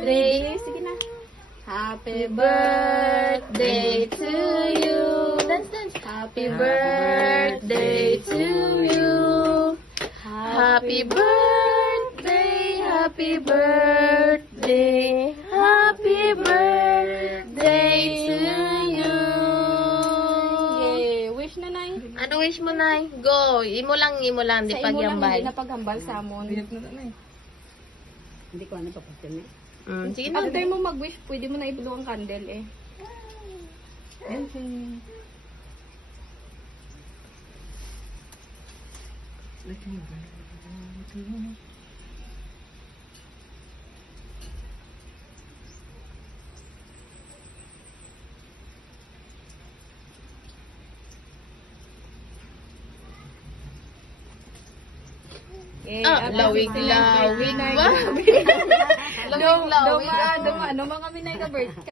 birthday. Sige na. Happy birthday to you. Dance, dance. Happy birthday to you. Happy birthday, happy birthday, happy birthday to you. Yeah, wish na, Nay. Ano wish mo, Nay? Go. Imo lang, di Sa imo lang, hindi pagyambal. na paghambal sa amon. Hindi ko ano pa question eh. Sige na. After mo mag-wish, pwede mo na ibulong ang candle eh. Eh, Lawig-lawig ba? Lawig-lawig. Lawig-lawig. Duma kami na yung birthday.